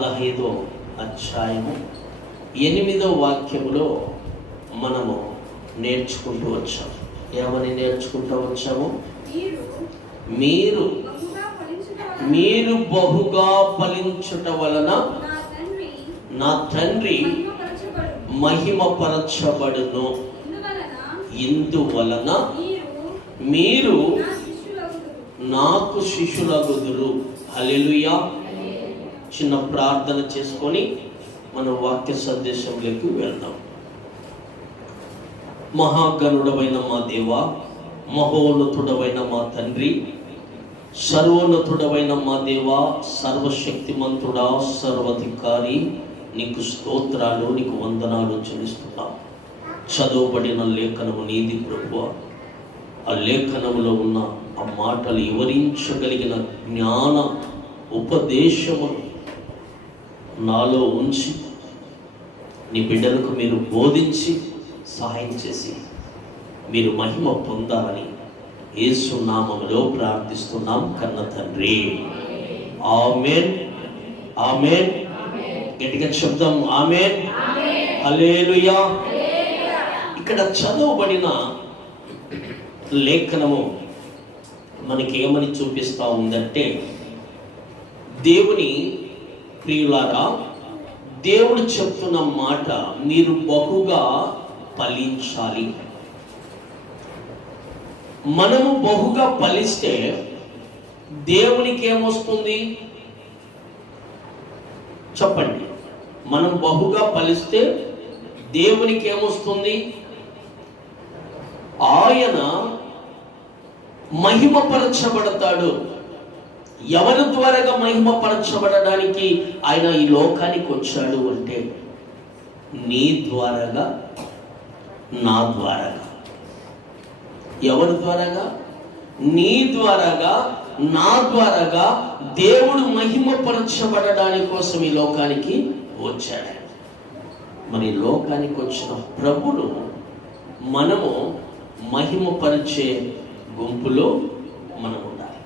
15వ అధ్యాయము 8వ వాక్యములో మనము నేర్చుకుంటూ వచ్చాము. ఏమని నేర్చుకుంటూ వచ్చాము? మీరు బహుగా ఫలించుట వలన నా తండ్రి మహిమపరచబడును. ఇందువలన మీరు నాకు శిష్యులగుదురు. హల్లెలూయా. చిన్న ప్రార్థన చేసుకొని మన వాక్య సందేశంలోకి వెళ్దాం. మహాగణుడవైన మా దేవా, మహోన్నతుడవైన మా తండ్రి, సర్వోన్నతుడవైన మా దేవా, సర్వశక్తిమంతుడా, సర్వాధికారి, నీకు స్తోత్రాలు, నీకు వందనాలు చెల్లిస్తున్నాం. చదువుబడిన లేఖనము నీది ప్రభువా. ఆ లేఖనములో ఉన్న ఆ మాటలు వివరించగలిగిన జ్ఞాన ఉపదేశము నాలో ఉంచి నీ బిడ్డలకు మీరు బోధించి సహాయం చేసి మీరు మహిమ పొందాలని యేసు నామములో ప్రార్థిస్తున్నాం కన్న తండ్రి. ఆమేన్, ఆమేన్. గట్టిగా చెప్దాం, ఆమేన్, హల్లెలూయా. ఇక్కడ చదవబడిన లేఖనము మనకి ఏమని చూపిస్తా ఉందంటే, దేవుని ప్రియులారా, దేవుడు చెప్తున్న మాట మీరు బహుగా ఫలించాలి. మనము బహుగా ఫలిస్తే దేవునికి ఏమొస్తుంది చెప్పండి? మనం బహుగా ఫలిస్తే దేవునికి ఏమొస్తుంది? ఆయన మహిమపరచబడతాడు. ఎవరి ద్వారాగా మహిమపరచబడడానికి ఆయన ఈ లోకానికి వచ్చాడు అంటే, నీ ద్వారాగా, నా ద్వారాగా. ఎవరి ద్వారాగా? నీ ద్వారాగా, నా ద్వారాగా దేవుడు మహిమపరచబడడానికి కోసం ఈ లోకానికి వచ్చాడు. మరి లోకానికి వచ్చిన ప్రభును మనము మహిమపరిచే గుంపులో మనం ఉండాలి.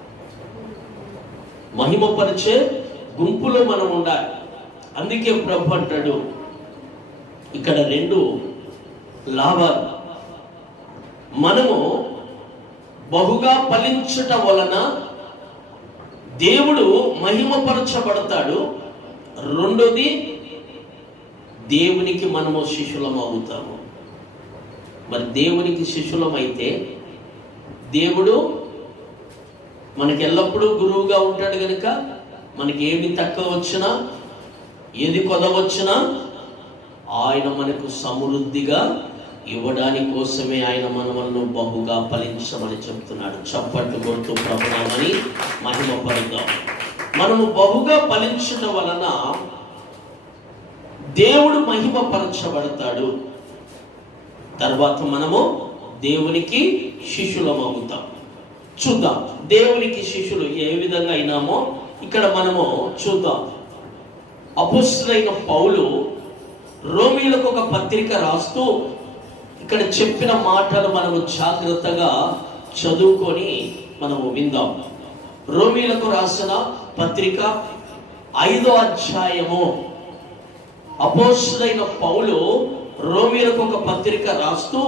మహిమపరిచే గుంపులో మనం ఉండాలి. అందుకే ప్రభు అంటాడు ఇక్కడ 2 లాభాలు. మనము బహుగా ఫలించుట వలన దేవుడు మహిమపరచబడతాడు. రెండోది, దేవునికి మనము శిష్యులం అవుతాము. మరి దేవునికి శిష్యులమైతే దేవుడు మనకి ఎల్లప్పుడూ గురువుగా ఉంటాడు కనుక మనకి ఏమి తక్కువ వచ్చినా, ఏది కొదవచ్చినా ఆయన మనకు సమృద్ధిగా ఇవ్వడానికి కోసమే ఆయన మనలను బహుగా ఫలించమని చెప్తున్నాడు. చప్పట్లు కొడుతూ ప్రభునామని మహిమపరుద్దాం. మనము బహుగా ఫలించడం వలన దేవుడు మహిమపరచబడతాడు. తర్వాత మనము దేవునికి శిష్యులం అవుతాం. చూద్దాం దేవునికి శిష్యులు ఏ విధంగా అయినామో ఇక్కడ మనము చూద్దాం. అపోస్తలుడైన పౌలు రోమీయులకు ఒక పత్రిక రాస్తూ ఇక్కడ చెప్పిన మాటలు మనము జాగ్రత్తగా చదువుకొని మనము విందాం. రోమీయులకు రాసిన పత్రిక 5వ అధ్యాయము. అపోస్తలుడైన పౌలు రోమీయులకు ఒక పత్రిక రాస్తూ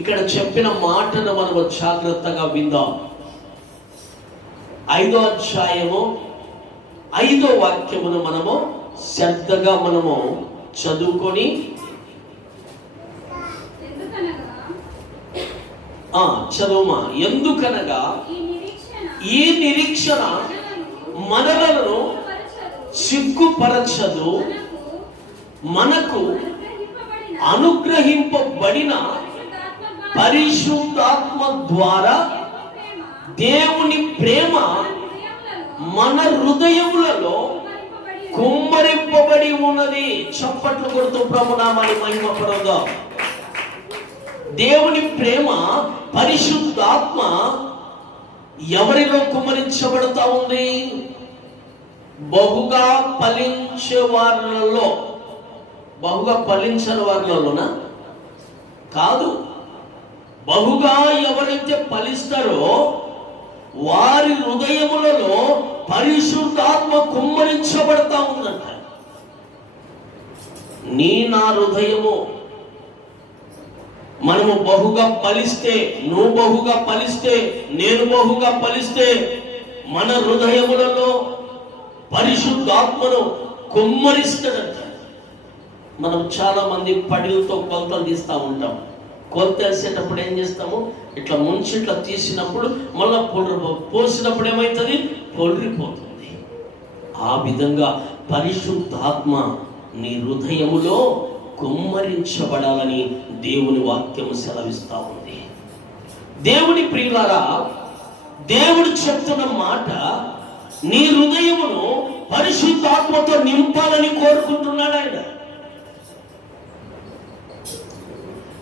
ఇక్కడ చెప్పిన మాటను మనము జాగ్రత్తగా విందాం. 5వ అధ్యాయము 5వ వాక్యమును మనము శ్రద్ధగా మనము చదువుకొని చదువుమా. ఎందుకనగా ఈ నిరీక్షణ మనలను సిగ్గుపరచదు, మనకు అనుగ్రహింపబడిన పరిశుద్ధాత్మ ద్వారా దేవుని ప్రేమ మన హృదయములలో కుమ్మరింపబడి ఉన్నది. చప్పట్లు కొడుతూ ప్రభునామాన్ని మహిమపరుద్దాం. దేవుని ప్రేమ, పరిశుద్ధాత్మ ఎవరిలో కుమ్మరించబడతా ఉంది? బహుగా ఫలించే వారిలో. బహుగా ఫలించని వారిలోనా? కాదు. బహుగా ఎవరైతే ఫలిస్తారో వారి హృదయములలో పరిశుద్ధాత్మ కుమ్మరించబడతా ఉందంట. నా హృదయము మనము బహుగా ఫలిస్తే, నువ్వు బహుగా ఫలిస్తే, నేను బహుగా ఫలిస్తే మన హృదయములలో పరిశుద్ధాత్మను కుమ్మరిస్తాడంట. మనం చాలా మంది పడిలతో కొలతలు తీస్తూ ఉంటాం. కొలత వేసేటప్పుడు ఏం చేస్తాము, ఇట్లా ముంచి ఇట్లా తీసినప్పుడు మళ్ళీ పోసినప్పుడు ఏమవుతుంది, పొలిరిపోతుంది. ఆ విధంగా పరిశుద్ధాత్మ నీ హృదయములో కుమ్మరించబడాలని దేవుని వాక్యము సెలవిస్తా ఉంది. దేవుని ప్రియులారా, దేవుడు చెప్తున్న మాట, నీ హృదయమును పరిశుద్ధాత్మతో నింపాలని కోరుకుంటున్నాడు ఆయన.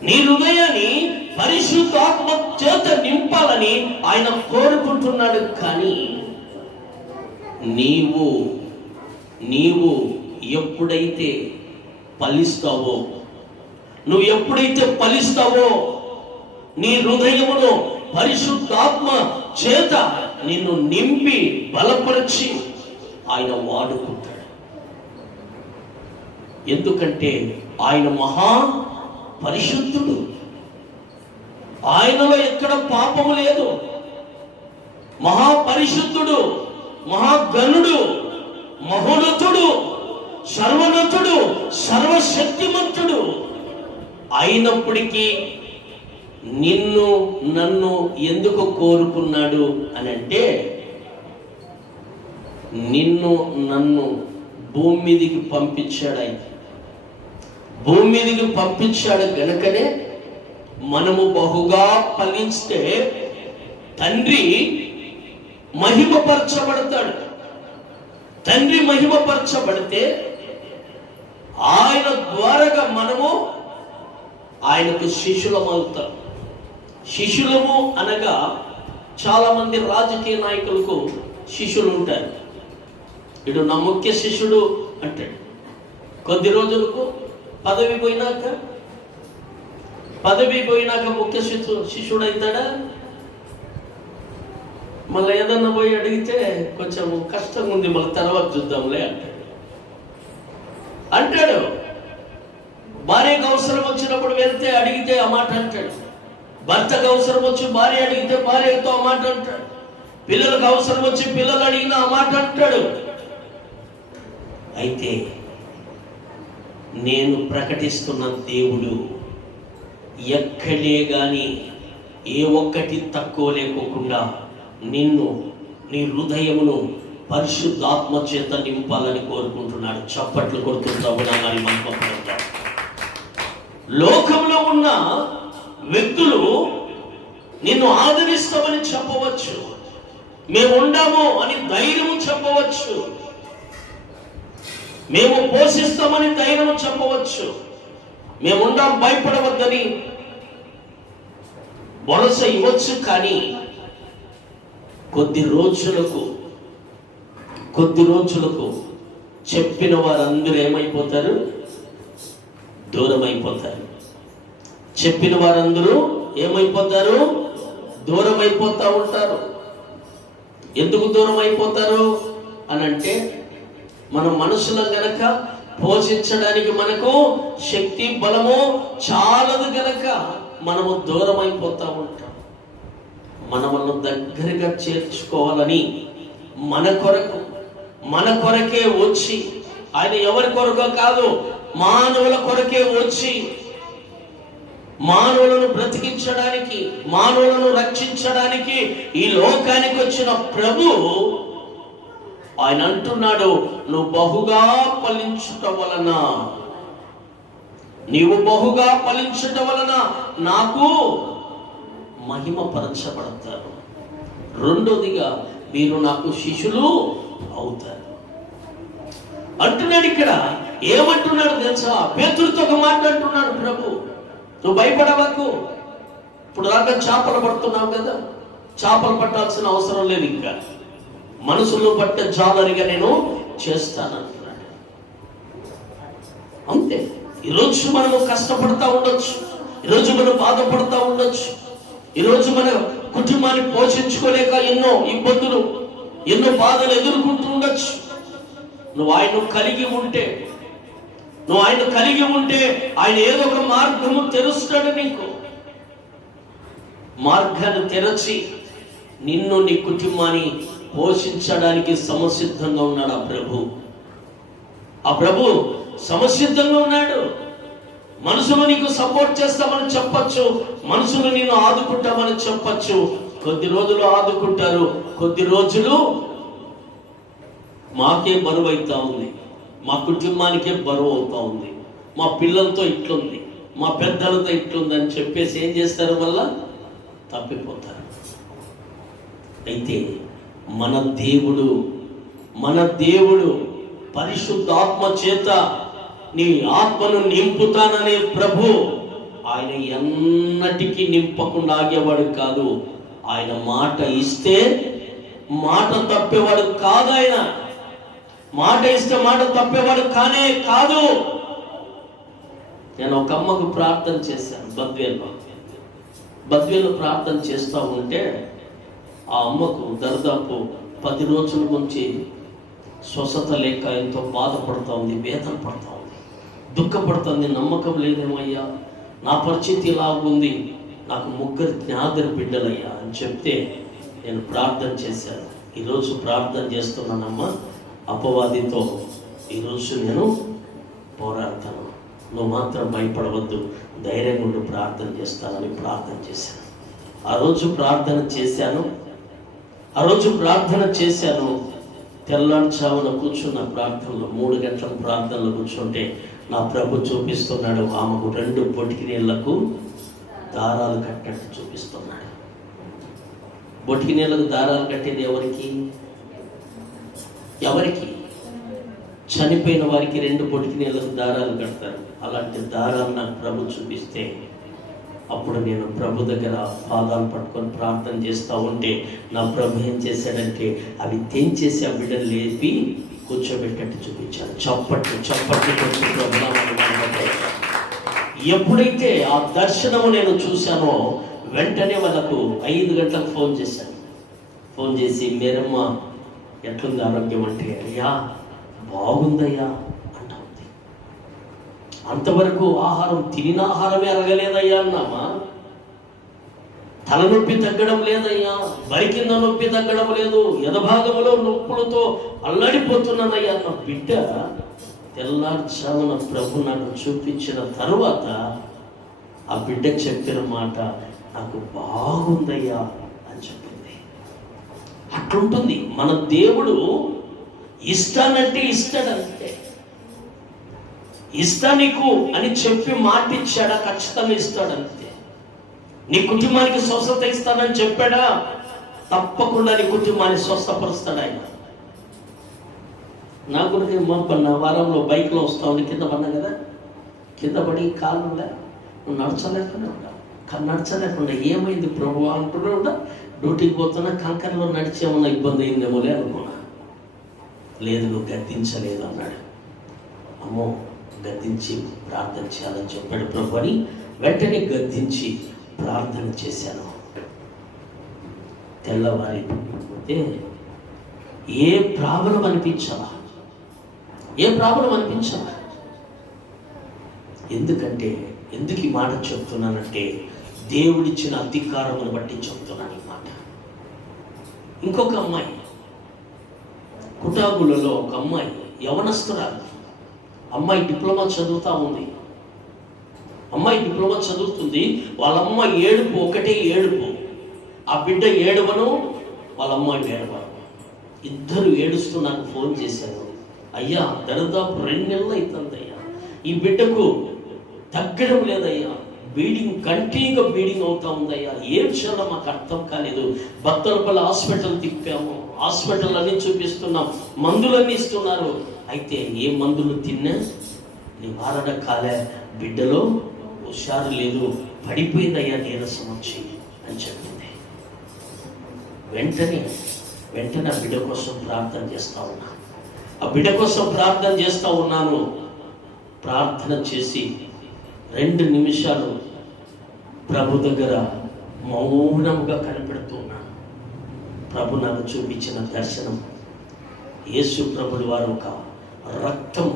నీ హృదయాన్ని పరిశుద్ధాత్మ చేత నింపాలని ఆయన కోరుకుంటున్నాడు. కానీ నీవు ఎప్పుడైతే ఫలిస్తావో, నువ్వు ఎప్పుడైతే ఫలిస్తావో, నీ హృదయమును పరిశుద్ధాత్మ చేత నిన్ను నింపి బలపరిచి ఆయన వాడుకుంటాడు. ఎందుకంటే ఆయన మహా పరిశుద్ధుడు, ఆయనలో ఎక్కడ పాపము లేదు. మహాపరిశుద్ధుడు, మహాగణుడు, మహోన్నతుడు, సర్వోన్నతుడు, సర్వశక్తిమంతుడు అయినప్పటికీ నిన్ను నన్ను ఎందుకు కోరుకున్నాడు అని అంటే, నిన్ను నన్ను భూమి మీదకి పంపించాడు. ఆయన భూమి మీదకి పంపించాడు గనుకనే మనము బహుగా ఫలిస్తే తండ్రి మహిమపరచబడతాడు. తండ్రి మహిమపరచబడితే ఆయన ద్వారాగా మనము ఆయనకు శిష్యులమవుతాం. శిష్యులము అనగా చాలా మంది రాజకీయ నాయకులకు శిష్యులు ఉంటారు. ఇటు నా ముఖ్య శిష్యుడు అంటాడు. కొద్ది రోజులకు పదవి పోయినాక ముఖ్య శిష్యుడు అవుతాడా? మళ్ళీ ఏదన్నా పోయి అడిగితే కొంచెం కష్టంగా ఉంది, మళ్ళీ తర్వాత చూద్దాంలే అంటాడు. భార్యకు అవసరం వచ్చినప్పుడు వెళ్తే అడిగితే ఆ మాట అంటాడు. భర్తకు అవసరం వచ్చి భార్య అడిగితే భార్యతో ఆ మాట అంటాడు. పిల్లలకు అవసరం వచ్చి పిల్లలు అడిగిన ఆ మాట అంటాడు. అయితే నేను ప్రకటిస్తున్న దేవుడు ఎక్కడే గాని ఏ ఒక్కటి తక్కువ లేకోకుండా నిన్ను, నీ హృదయమును పరిశుద్ధాత్మ చేత నింపాలని కోరుకుంటున్నాడు. చప్పట్లు కొడుతుంటావు మరి మనకు. లోకంలో ఉన్న వ్యక్తులు నిన్ను ఆదరిస్తామని చెప్పవచ్చు, మేము ఉండాము అని ధైర్యము చెప్పవచ్చు, మేము పోషిస్తామని ధైర్యం చెప్పవచ్చు, మేముండాం భయపడవద్దని భరోసా ఇవ్వచ్చు. కానీ కొద్ది రోజులకు చెప్పిన వారందరూ ఏమైపోతారు, దూరం అయిపోతారు. చెప్పిన వారందరూ ఏమైపోతారు, దూరం అయిపోతూ ఉంటారు. ఎందుకు దూరం అయిపోతారు అని అంటే, మన మనసులో గనక పోషించడానికి మనకు శక్తి బలము చాలదు గనక మనము దూరం అయిపోతూ ఉంటాం. మనము దగ్గరగా చేర్చుకోవాలని మన కొరకే వచ్చి, ఆయన ఎవరి కొరకో కాదు, మానవుల కొరకే వచ్చి మానవులను బ్రతికించడానికి, మానవులను రక్షించడానికి ఈ లోకానికి వచ్చిన ప్రభు ఆయన అంటున్నాడు, నువ్వు బహుగా ఫలించుట వలన, నీవు బహుగా ఫలించుట వలన నాకు మహిమపరచబడతారు. రెండోదిగా మీరు నాకు శిష్యులు అవుతారు అంటున్నాడు. ఇక్కడ ఏమంటున్నాడు తెలుసా? పేతురుతో ఒక మాట అంటున్నాడు ప్రభు, నువ్వు భయపడవకు. ఇప్పుడు దాకా చేపలు పడుతున్నావు కదా, చేపలు పట్టాల్సిన అవసరం లేదు, ఇంకా మనసులో పట్టే జాలరిగా నేను చేస్తానంటున్నాడు. అంతే. ఈరోజు మనము కష్టపడతా ఉండొచ్చు, ఈరోజు మనం బాధపడతా ఉండొచ్చు, ఈరోజు మన కుటుంబాన్ని పోషించుకోలేక ఎన్నో ఇబ్బందులు, ఎన్నో బాధలు ఎదుర్కొంటూ ఉండొచ్చు. నువ్వు ఆయన కలిగి ఉంటే ఆయన ఏదో ఒక మార్గము తెరుస్తాడు. నీకు మార్గాన్ని తెరచి నిన్ను, నీ కుటుంబాన్ని పోషించడానికి సమసిద్ధంగా ఉన్నాడు ఆ ప్రభు సమసిద్ధంగా ఉన్నాడు. మనుషులు నీకు సపోర్ట్ చేస్తామని చెప్పచ్చు, మనుషులు నిన్ను ఆదుకుంటామని చెప్పచ్చు. కొద్ది రోజులు ఆదుకుంటారు, కొద్ది రోజులు మాకే బరువు అవుతా ఉంది, మా కుటుంబానికే బరువు అవుతా ఉంది, మా పిల్లలతో ఇట్లుంది, మా పెద్దలతో ఇట్లుంది అని చెప్పేసి ఏం చేస్తారు? వల్ల తప్పిపోతారు. అయితే మన దేవుడు పరిశుద్ధాత్మ చేత నీ ఆత్మను నింపుతాననే ప్రభు ఆయన ఎన్నటికీ నింపకుండా ఆగేవాడు కాదు. ఆయన మాట ఇస్తే మాట తప్పేవాడు కాదు. ఆయన మాట ఇస్తే మాట తప్పేవాడు కాదు. నేను ఒక అమ్మకు ప్రార్థన చేశాను బద్వేల్లో ప్రార్థన చేస్తూ ఉంటే ఆ అమ్మకు దాదాపు 10 రోజుల నుంచి స్వస్థత లేక ఎంతో బాధపడుతూ ఉంది, వేదన పడుతూ ఉంది, దుఃఖపడుతుంది. నమ్మకం లేదేమయ్యా, నా పరిస్థితి ఇలా ఉంది, నాకు 3 జ్ఞాదర బిడ్డలయ్యా అని చెప్తే నేను ప్రార్థన చేశాను. ఈరోజు ప్రార్థన చేస్తున్నానమ్మా, అపవాదితో ఈరోజు నేను పోరాడతాను, నువ్వు మాత్రం భయపడవద్దు, ధైర్యంగా ఉండి ప్రార్థన చేస్తానని ప్రార్థన చేశాను. ఆ రోజు ప్రార్థన చేశాను. తెల్లారుచావున కూర్చున్న ప్రార్థనలో 3 గంటల ప్రార్థనలో కూర్చుంటే నా ప్రభు చూపిస్తున్నాడు, ఆమెకు 2 బొటికి నీళ్లకు దారాలు కట్టినట్టు చూపిస్తున్నాడు. బొటికి నీళ్లకు దారాలు కట్టేది ఎవరికి? చనిపోయిన వారికి 2 బొటికి నీళ్లకు దారాలు కడతారు. అలాంటి దారాలు నాకు ప్రభు చూపిస్తే అప్పుడు నేను ప్రభు దగ్గర పాదాలు పట్టుకొని ప్రార్థన చేస్తూ ఉంటే నా ప్రభు ఏం చేశాడంటే అవి తెంచేసి ఆ బిడ్డను లేపి కూర్చోబెట్టట్టు చూపించాడు. చప్పట్లు ఎప్పుడైతే ఆ దర్శనము నేను చూశానో వెంటనే వాళ్ళకు 5 గంటలకు ఫోన్ చేసి మేరమ్మ ఎట్లుంది ఆరోగ్యం అంటే, అయ్యా బాగుందయ్యా అంటుంది. అంతవరకు తినిన ఆహారమే అరగలేదయ్యా అన్నామా, తలనొప్పి తగ్గడం లేదయ్యా, బరి కింద నొప్పి తగ్గడం లేదు, ఎదభాగంలో నొప్పులతో అల్లాడిపోతున్నానయ్యా అన్న బిడ్డ తెల్లార్చామున ప్రభు నాకు చూపించిన తరువాత ఆ బిడ్డ చెప్పిన మాట, నాకు బాగుందయ్యా అని చెప్పింది. అట్లుంటుంది మన దేవుడు. ఇస్తానంటే ఇస్తాడంతే. ఇస్తా నీకు అని చెప్పి మాట ఇచ్చాడా, ఖచ్చితంగా ఇస్తాడంతే. నీ కుటుంబానికి స్వస్థత ఇస్తానని చెప్పాడా, తప్పకుండా నీ కుటుంబాన్ని స్వస్థపరుస్తాడు ఆయన. నా గురించి మొన్న వారంలో బైక్లో వస్తా ఉంది, కింద పడినా కదా, కింద పడి కాళ్ళు నువ్వు నడచలేకుండా ఏమైంది ప్రభు అంటున్నా, డ్యూటీకి పోతున్నా కంకరలో నడిచేమన్నా ఇబ్బంది అయిందేమోలే అనుకున్నా. లేదు, నువ్వు గద్దించలేదు అన్నాడు. అమ్మో, గద్దించి ప్రార్థన చేయాలని చెప్పాడు ప్రభు అని వెంటనే గద్దించి ప్రార్థన చేశాను. తెల్లవారిపోతే ఏ ప్రాబ్లం అనిపించవా? ఎందుకు ఈ మాట చెప్తున్నానంటే దేవుడిచ్చిన అధికారమును బట్టి చెప్తున్నాను ఈ మాట. ఇంకొక అమ్మాయి, కుటాబులలో ఒక అమ్మాయి, యవనస్తురాలు అమ్మాయి, డిప్లొమా చదువుతా ఉంది. అమ్మాయి డిప్లొమా చదువుతుంది. వాళ్ళమ్మ ఒకటే ఏడుపు. ఆ బిడ్డ ఏడవను, వాళ్ళ అమ్మాయి ఏడవను. ఇద్దరు ఏడుస్తూ నాకు ఫోన్ చేశారు. అయ్యా, దాదాపు 2 నెలలు అవుతుందయ్యా, ఈ బిడ్డకు తగ్గడం లేదయ్యా, కంటిన్యూగా బ్లీడింగ్ అవుతా ఉందయ్యా, ఏం చేయాలో మాకు అర్థం కాలేదు. బత్తలపల్లి హాస్పిటల్ తిప్పాము, హాస్పిటల్ అన్ని చూపిస్తున్నాం, మందులన్నీ ఇస్తున్నారు. అయితే ఏ మందులు తిన్నా నివారణ కాలే, బిడ్డలో హుషారు లేదు, పడిపోయిందయ్యా నీరసం వచ్చి అని చెప్పింది. వెంటనే ఆ బిడ్డ కోసం ప్రార్థన చేస్తా ఉన్నాను. ప్రార్థన చేసి 2 నిమిషాలు ప్రభు దగ్గర మౌనముగా కనిపెడుతున్నాను. ప్రభు నాకు చూపించిన దర్శనం, యేసు ప్రభుడు వారు ఒక రక్తం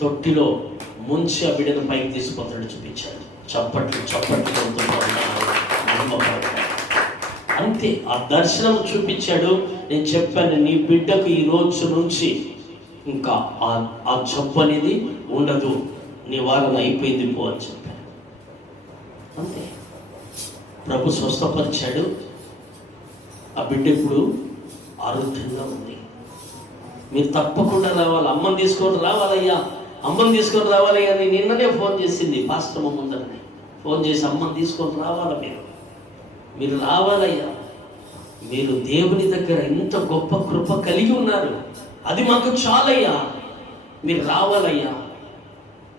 తొట్టిలో ముంచి ఆ బిడ్డను పైకి తీసుకుపోతాడు చూపించాడు. చప్పట్లు అంతే. ఆ దర్శనం చూపించాడు. నేను చెప్పాను, నీ బిడ్డకు ఈ రోజు నుంచి ఇంకా ఆ జబ్బు అనేది ఉండదు, నివారణ అయిపోయింది పో అని చెప్పాను. అంతే. ప్రభు స్వస్థపరిచాడు. ఆ బిడ్డ ఇప్పుడు ఆరోగ్యంగా ఉంది. మీరు తప్పకుండా రావాలి, అమ్మని తీసుకొని రావాలయ్యా, అమ్మని తీసుకొని రావాలయ్యా అని నిన్ననే ఫోన్ చేసింది పాస్టర్ ముందరని ఫోన్ చేసి, అమ్మని తీసుకొని రావాలి, మీరు రావాలయ్యా, మీరు దేవుని దగ్గర ఇంత గొప్ప కృప కలిగి ఉన్నారు, అది మాకు చాలయ్యా, మీరు రావాలయ్యా,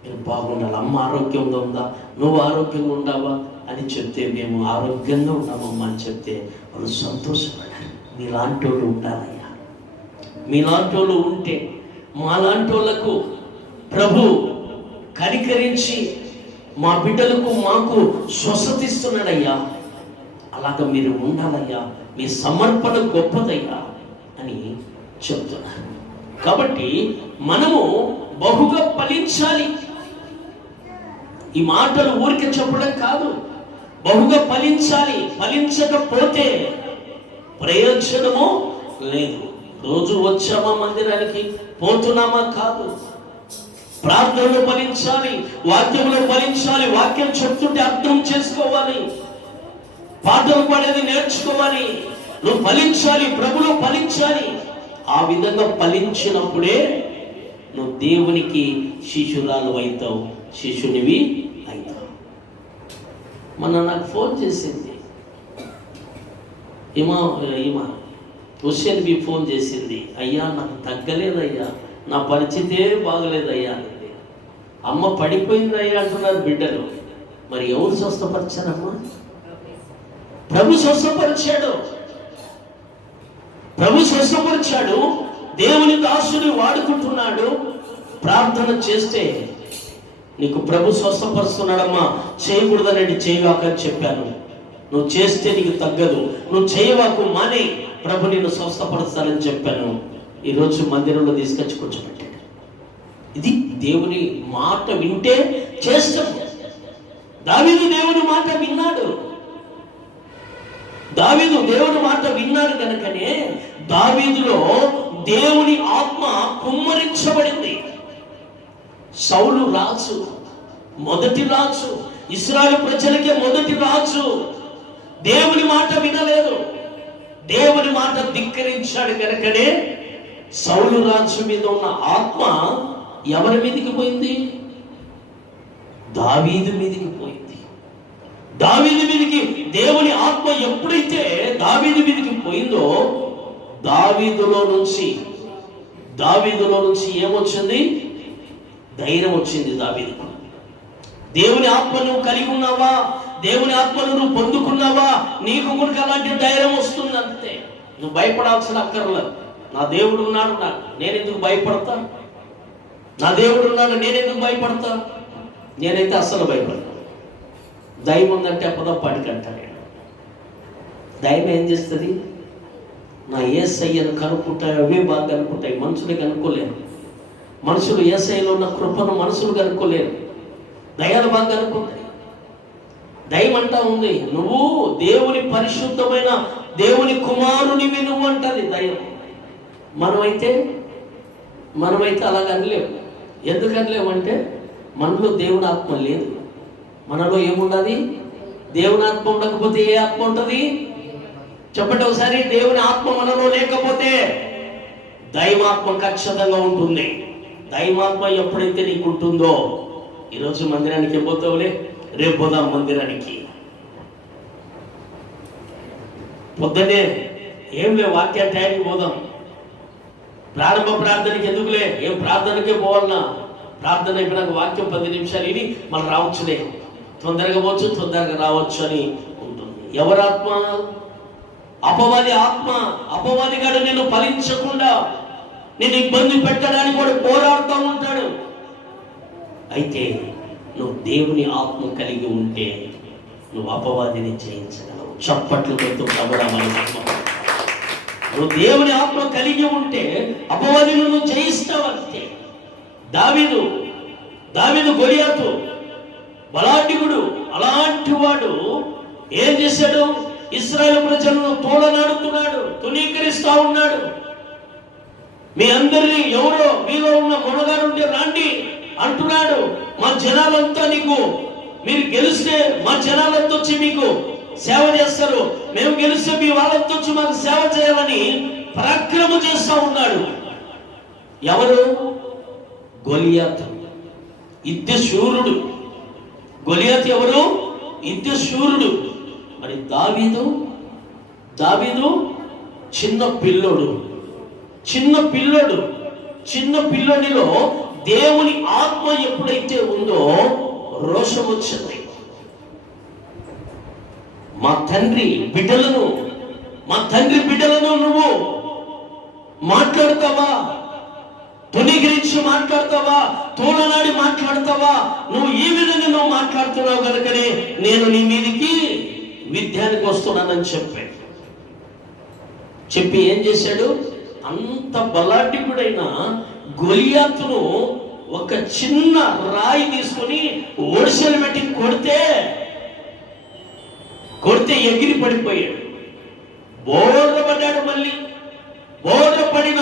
మీరు బాగుండాలి, అమ్మ ఆరోగ్యంగా ఉందా, నువ్వు ఆరోగ్యంగా ఉండావా అని చెప్తే, మేము ఆరోగ్యంగా ఉన్నామమ్మా అని చెప్తే వాళ్ళు సంతోషపడారు. మీలాంటి వాళ్ళు ఉండాలయ్యా, మీలాంటి వాళ్ళు ఉంటే మాలాంటి వాళ్ళకు ప్రభు కనికరించి మా బిడ్డలకు మాకు స్వస్థత ఇస్తున్నాడయ్యా, అలాగా మీరు ఉండాలయ్యా, మీ సమర్పణ గొప్పదయ్యా అని చెప్తున్నారు. కాబట్టి మనము బహుగా ఫలించాలి. ఈ మాటలు ఊరికే చెప్పడం కాదు, బహుగా ఫలించాలి. ఫలించకపోతే ప్రయోజనము లేదు. రోజు వచ్చామా మందిరానికి, పోతున్నామా కాదు. ప్రార్థనలో ఫలించాలి, వాక్యంలో ఫలించాలి, వాక్యం చెప్తుంటే అర్థం చేసుకోవాలి, పాటలు పాడేది నేర్చుకోవాలి. నువ్వు ఫలించాలి, ప్రభులో ఫలించాలి. ఆ విధంగా ఫలించినప్పుడే నువ్వు దేవునికి శిష్యురాలు అవుతావు, శిష్యునివి అవుతావు. మొన్న నాకు ఫోన్ చేసింది ఈమా హుస్సేన్ బి ఫోన్ చేసింది, అయ్యా నాకు తగ్గలేదయ్యా, నా పరిస్థితే బాగలేదయ్యా అనేది. అమ్మ పడిపోయిందయ్యా అంటున్నారు బిడ్డలు. మరి ఎవరు స్వస్థపరిచారమ్మా? ప్రభు స్వస్థపరిచాడు. ప్రభు స్వస్థపరిచాడు. దేవుని దాసుని వాడుకుంటున్నాడు. ప్రార్థన చేస్తే నీకు ప్రభు స్వస్థపరుస్తున్నాడమ్మా, చేయకూడదనేది చేయవాక చెప్పాను. నువ్వు చేస్తే నీకు తగ్గదు, నువ్వు చేయవాకు మానే, ప్రభు నిన్ను స్వస్థపరుస్తానని చెప్పాను. ఈరోజు మందిరంలో తీసుకొచ్చి కూర్చోబెట్టాడు. ఇది దేవుని మాట వింటే చేస్తాం. దావీదు దేవుని మాట విన్నాడు. దావీదు దేవుని మాట విన్నాడు కనుకనే దావీదులో దేవుని ఆత్మ కుమ్మరించబడింది. సౌలు రాజు, మొదటి రాజు, ఇశ్రాయేలు ప్రజలకే మొదటి రాజు, దేవుని మాట వినలేదు, దేవుని మాట ధిక్కరించాడు కనుకనే సౌలు రాజు మీద ఉన్న ఆత్మ ఎవరి మీదకి పోయింది? దావీదు మీదకి పోయింది. దావీదు మీదకి దేవుని ఆత్మ ఎప్పుడైతే దావీదు మీదకి పోయిందో, దావీదులో నుంచి ఏమొచ్చింది? ధైర్యం వచ్చింది దావీదుకు. దేవుని ఆత్మ నువ్వు కలిగి ఉన్నావా, దేవుని ఆత్మను నువ్వు పొందుకున్నావా, నీకు కూడా అలాంటి ధైర్యం వస్తుంది. అంతే. నువ్వు భయపడాల్సిన అక్కర్లేదు. నా దేవుడు ఉన్నాడు, నేను ఎందుకు భయపడతా? నా దేవుడు ఉన్నాడు, నేను ఎందుకు భయపడతా? నేనైతే అస్సలు భయపడతాను. దైవం ఉందంటే పదపాటికంటాడు. దైవం ఏం చేస్తుంది? నా యేసయ్యను కనుక్కుంటాయి, అవే బాగా కనుక్కుంటాయి. మనుషులు కనుక్కోలేరు. మనుషులు యేసయ్యలో ఉన్న కృపను మనుషులు కనుక్కోలేరు. దయాలు బాగా కనుక్కుంటాయి. దైవం అంటా ఉంది, నువ్వు దేవుని పరిశుద్ధమైన దేవుని కుమారునివి నువ్వు అంటది దైవం. మనమైతే అలాగ అనలేము. ఎందుకు అనలేమంటే మనలో దేవుని ఆత్మ లేదు. మనలో ఏమున్నది? దేవుని ఆత్మ ఉండకపోతే ఏ ఆత్మ ఉంటుంది? చెప్పండి ఒకసారి. దేవుని ఆత్మ మనలో లేకపోతే దైవాత్మ ఖచ్చితంగా ఉంటుంది. దైవాత్మ ఎప్పుడైతే నీకు ఉంటుందో, ఈరోజు మందిరానికి పోతావులే, రేపు పోదాం మందిరానికి. పొద్దునే ఏం లే, వాక్య టైంకి పోదాం. ప్రారంభ ప్రార్థనకి ఎందుకులే, ఏం ప్రార్థనకే పోవాలన్నా, ప్రార్థన అయిపోయినాక వాక్యం 10 నిమిషాలు విని మనం రావచ్చులే, తొందరగా పోవచ్చు, తొందరగా రావచ్చు అని ఉంటుంది. ఎవరాత్మ? అపవాది ఆత్మ. అపవాది గాడు నేను ఫలించకుండా నేను ఇబ్బంది పెట్టడానికి కూడా పోరాడుతూ ఉంటాడు. అయితే నువ్వు దేవుని ఆత్మ కలిగి ఉంటే నువ్వు అపవాదిని జయించగలవు. చప్పట్లు కొడుతూ ప్రభురామని నువ్వు దేవుని ఆత్మ కలిగి ఉంటే అపవాదిని నువ్వు జయిస్తావు అంతే. దావీదు గొలియాతు బలాఢ్యుడు, అలాంటి వాడు ఏం చేశాడు? ఇశ్రాయేలు ప్రజలను తోడనాడుతున్నాడు, తునీకరిస్తా ఉన్నాడు. మీ అందరినీ ఎవరో మీలో ఉన్న గుణగారు ఉంటే రాండి అంటున్నాడు. మా జనాలంతా మీరు గెలిస్తే మా జనాలంతా వచ్చి మీకు సేవ చేస్తారు, మేము గెలిస్తే మీ వాళ్ళంతా వచ్చి మాకు సేవ చేయాలని పరాక్రమం చేస్తా ఉన్నాడు. ఎవరు? గొలియాతు, యుద్ధశూరుడు. గొలియాతు ఎవరు? యుద్ధశూరుడు. మరి దావీదు చిన్న పిల్లోడిలో దేవుని ఆత్మ ఎప్పుడైతే ఉందో రోషం వచ్చింది. మా తండ్రి బిడ్డలను నువ్వు మాట్లాడతావా? తునీకరించి మాట్లాడతావా? తోలనాడి మాట్లాడతావా? నువ్వు ఈ విధంగా నువ్వు మాట్లాడుతున్నావు కనుకనే నేను నీ మీదికి విద్యానికి వస్తున్నానని చెప్పి ఏం చేశాడు? అంత బలాఢ్యుడైన గొలియాతును ఒక చిన్న రాయి తీసుకొని ఒడిసెలు పెట్టి కొడితే ఎగిరి పడిపోయాడు. బోర్ర పడ్డాడు. మళ్ళీ బోర్ర పడిన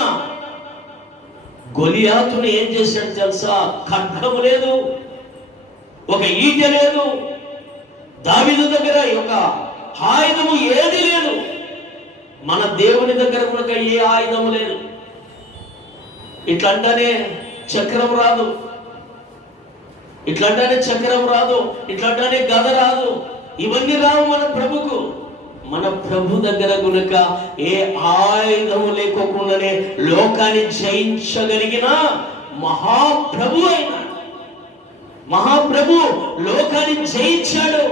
గొలియాతును ఏం చేశాడు తెలుసా? ఖడ్గము లేదు, ఒక ఈట లేదు, దావీదు దగ్గర ఒక ఆయుధము ఏది లేదు. మన దేవుని దగ్గర కూడా ఏ ఆయుధము లేదు. ఇట్లంటానే చక్రం రాదు, ఇట్లంటానే గద రాదు, ఇవన్నీ రావు మన ప్రభుకు. మన ప్రభు దగ్గర గునక ఏ ఆయుధము లేకోకుండానే లోకాన్ని జయించగలిగిన మహాప్రభు లోకాన్ని జయించాడు.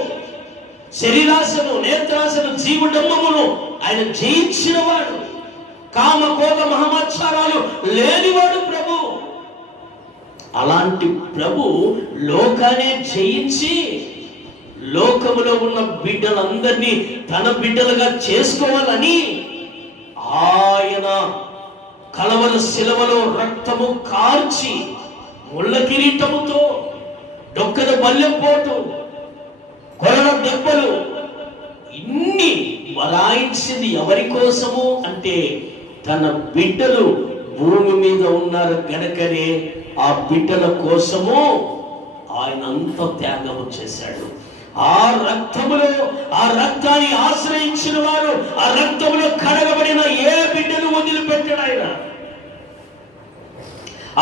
శరీరాశను, నేత్రాశను, జీవడమ్మమును ఆయన జయించిన వాడు. కామ కోప మహమాచారాలు లేనివాడు ప్రభు. అలాంటి ప్రభు లోకాన్ని జయించి లోకములో ఉన్న బిడ్డలందరినీ తన బిడ్డలుగా చేసుకోవాలని ఆయన కలవల శిలవలో రక్తము కార్చి ముళ్ళ కిరీటముతో, డొక్కద బల్లెం పోటు, కొరడ దెబ్బలు ఇన్ని వరాయించింది ఎవరి కోసము అంటే తన బిడ్డలు భూమి మీద ఉన్నారు గనకనే ఆ బిడ్డల కోసము ఆయన అంత త్యాగము చేశాడు. ఆ రక్తాన్ని ఆశ్రయించిన వారు, ఆ రక్తములో కడగబడిన ఏ బిడ్డను వదిలిపెట్టాడు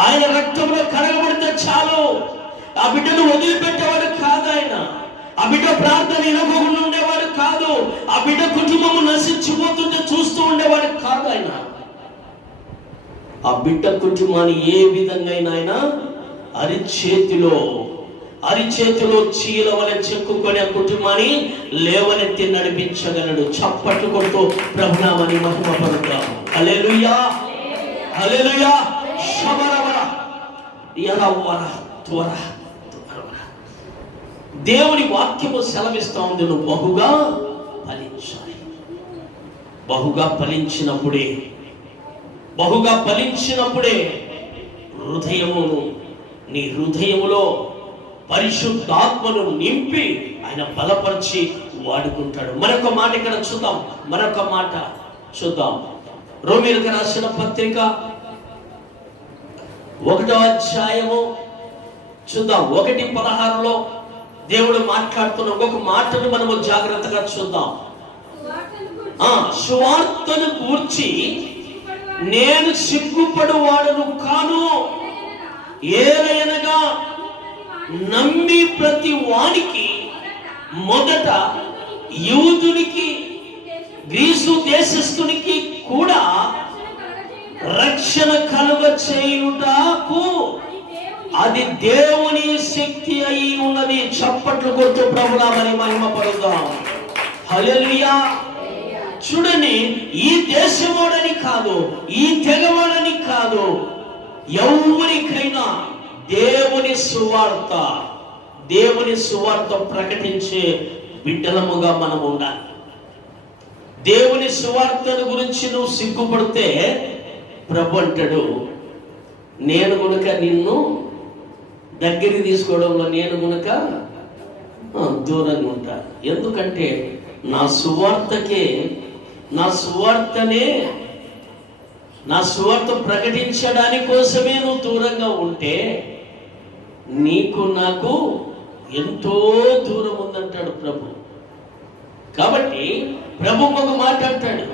ఆయన రక్తంలో కడగబడితే చాలు. ఆ బిడ్డను వదిలిపెట్టేవాడు కాదు ఆయన. ఆ బిడ్డ ప్రార్థన వినకుండా ఉండేవాడు కాదు. ఆ బిడ్డ కుటుంబము నశించిపోతుంటే చూస్తూ ఉండేవాడు కాదు ఆయన. ఆ బిడ్డ కుటుంబాన్ని ఏ విధంగా ఆయన అరిచేతిలో చీల వలె చెక్కుకొని ఆ కుటుంబాన్ని లేవనెత్తి నడిపించగలడు. చప్పట్లు కొడుతూ ప్రభునామని మహిమపడతాం. హల్లెలూయా, హల్లెలూయా. శబరవర యరవర త్వర. దేవుని వాక్యము సెలవిస్తా ఉంది, నువ్వు బహుగా ఫలించాలి. బహుగా ఫలించినప్పుడే నీ హృదయములో పరిశుద్ధాత్మను నింపి ఆయన బలపరిచి వాడుకుంటాడు. మరొక మాట ఇక్కడ చూద్దాం. రోమీయులకు రాసిన పత్రిక 1వ అధ్యాయము చూద్దాం. 1:16 దేవుడు మాట్లాడుతున్న ఒక మాటను మనము జాగ్రత్తగా చూద్దాం. సువార్తను గూర్చి నేను సిగ్గుపడువాడను కాను, ఏలయనగా నమ్మి ప్రతి వానికి మొదట యూదునికి గ్రీసు దేశస్థునికి కూడా రక్షణ కలుగ చేయుటకు అది దేవుని శక్తి అయి ఉన్నది. చప్పట్లు కొడుతూ ప్రభునామని మహిమపడుదాం. హల్లెలూయా. చూడండి, ఈ దేశమోడని కాదు, ఈ తెగమోడని కాదు, ఎవరికైనా దేవుని సువార్త ప్రకటించే బిడ్డలముగా మనం ఉండాలి. దేవుని సువార్తను గురించి నువ్వు సిగ్గుపడితే ప్రభు అంటాడు, నేను గునక నిన్ను దగ్గరికి తీసుకోవడంలో నేను గునక దూరంగా ఉంటా. ఎందుకంటే నా సువార్త ప్రకటించడానికి కోసమే నువ్వు దూరంగా ఉంటే నీకు నాకు ఎంతో దూరం ఉందంటాడు ప్రభు. కాబట్టి ప్రభు ఒక మాట అంటాడు,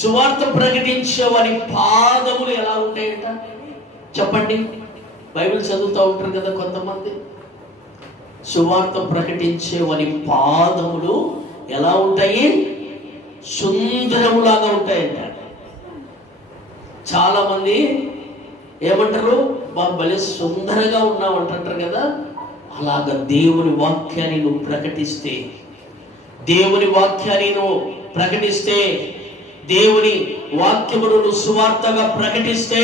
సువార్త ప్రకటించే వారి పాదములు ఎలా ఉంటాయంట చెప్పండి. బైబిల్ చదువుతూ ఉంటారు కదా కొంతమంది. సువార్త ప్రకటించే వారి పాదములు ఎలా ఉంటాయి? సుందరములాగా ఉంటాయంట. చాలా మంది ఏమంటారు, భలే సుందరంగా ఉన్నావు అంటారు కదా. అలాగా దేవుని వాక్యాన్ని నువ్వు ప్రకటిస్తే, దేవుని వాక్యాన్ని నువ్వు ప్రకటిస్తే, దేవుని వాక్యమును నువ్వు సువార్తగా ప్రకటిస్తే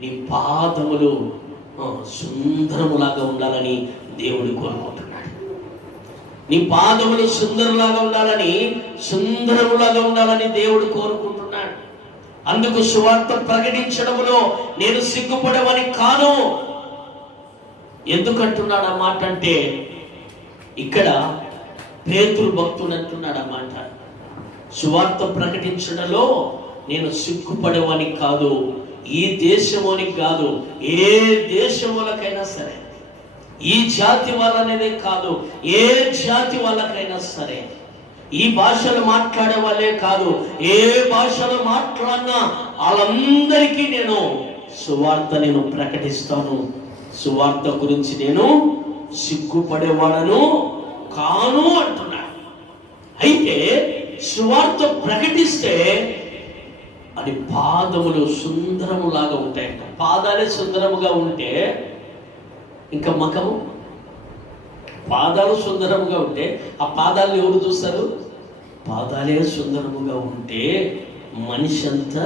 నీ పాదములు సుందరములాగా ఉండాలని దేవుడు కోరుకుంటున్నాడు. నీ పాదములు సుందరములాగా ఉండాలని దేవుడు కోరుకుంటున్నాడు. అందుకు సువార్త ప్రకటించడంలో నేను సిగ్గుపడవని కాను. ఎందుకంటున్నాడు ఆ మాట అంటే, ఇక్కడ పేతురు భక్తుడు అంటున్నాడు ఆ మాట, సువార్త ప్రకటించడంలో నేను సిగ్గుపడవని కాదు. ఈ దేశంలోని కాదు, ఏ దేశములకైనా సరే, ఈ జాతి వాళ్ళనేదే కాదు, ఏ జాతి వాళ్ళకైనా సరే, ఈ భాషలు మాట్లాడే వాళ్ళే కాదు, ఏ భాషలు మాట్లాడినా వాళ్ళందరికీ నేను సువార్త ప్రకటిస్తాను. సువార్త గురించి నేను సిగ్గుపడేవాడను కాను అంటున్నాడు. అయితే సువార్త ప్రకటిస్తే అది పాదములు సుందరములాగా ఉంటాయంట. పాదాలే సుందరముగా ఉంటే ఇంకా ముఖము, పాదాలు సుందరముగా ఉంటే ఆ పాదాలను ఎవరు చూస్తారు? పాదాలే సుందరముగా ఉంటే మనిషి అంతా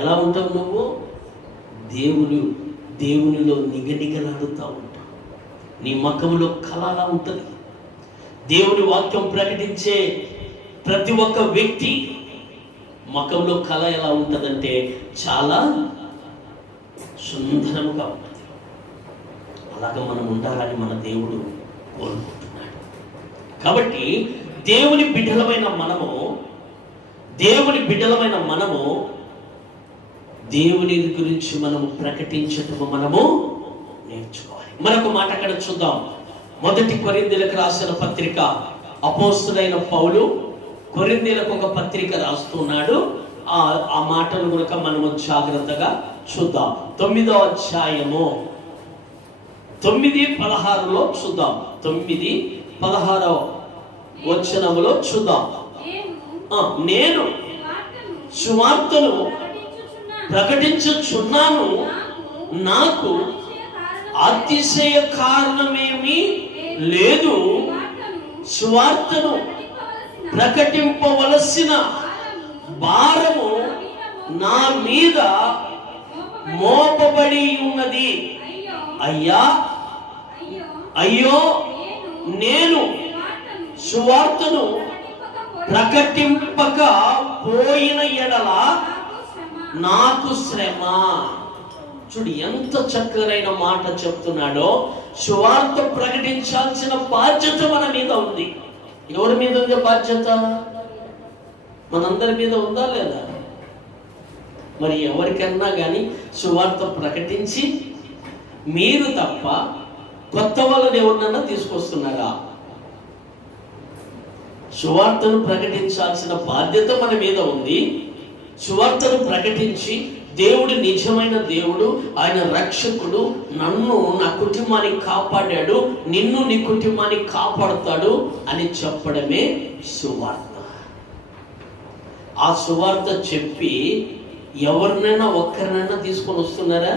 ఎలా ఉంటావు? నువ్వు దేవునిలో నిగనిగలాడుతూ ఉంటావు. నీ ముఖములో కళలా ఉంటుంది. దేవుని వాక్యం ప్రకటించే ప్రతి ఒక్క వ్యక్తి ముఖంలో కళ ఎలా ఉంటుందంటే చాలా సుందరముగా ఉంటుంది. అలాగా మనం ఉండాలని మన దేవుడు కోరుకుంటున్నాడు. కాబట్టి దేవుని బిడ్డలమైన మనము దేవుని గురించి మనము ప్రకటించటము మనము నేర్చుకోవాలి. మరొక మాట అక్కడ చూద్దాం. 1 కొరింథీయులకు రాసిన పత్రిక, అపోస్తులైన పౌలు కొరింథీయులకు ఒక పత్రిక రాస్తున్నాడు. ఆ మాటలు కనుక మనము జాగ్రత్తగా చూద్దాం. 9వ అధ్యాయము 9:16లో చూద్దాం. 9:16 వచనములో చూద్దాం. నేను సువార్తను ప్రకటించుచున్నాను, నాకు అతిశయ కారణమేమీ లేదు. సువార్తను ప్రకటింపవలసిన భారము నా మీద మోపబడి ఉన్నది. అయ్యో నేను సువార్తను ప్రకటింపక పోయిన ఎడల నాకు శ్రమ. చూడు ఎంత చక్కనైన మాట చెప్తున్నాడో. సువార్త ప్రకటించాల్సిన బాధ్యత మన మీద ఉంది. ఎవరి మీద ఉంది బాధ్యత? మనందరి మీద ఉందా లేదా? మరి ఎవరికన్నా కానీ సువార్త ప్రకటించి మీరు తప్ప కొత్త వాళ్ళని ఎవరినన్నా తీసుకొస్తున్నారా? సువార్తను ప్రకటించాల్సిన బాధ్యత మన మీద ఉంది. సువార్తను ప్రకటించి దేవుడు నిజమైన దేవుడు, ఆయన రక్షకుడు, నన్ను నా కుటుంబాన్ని కాపాడాడు, నిన్ను నీ కుటుంబాన్ని కాపాడుతాడు అని చెప్పడమే సువార్త. ఆ సువార్త చెప్పి ఎవరినైనా ఒక్కరినైనా తీసుకొస్తున్నారా?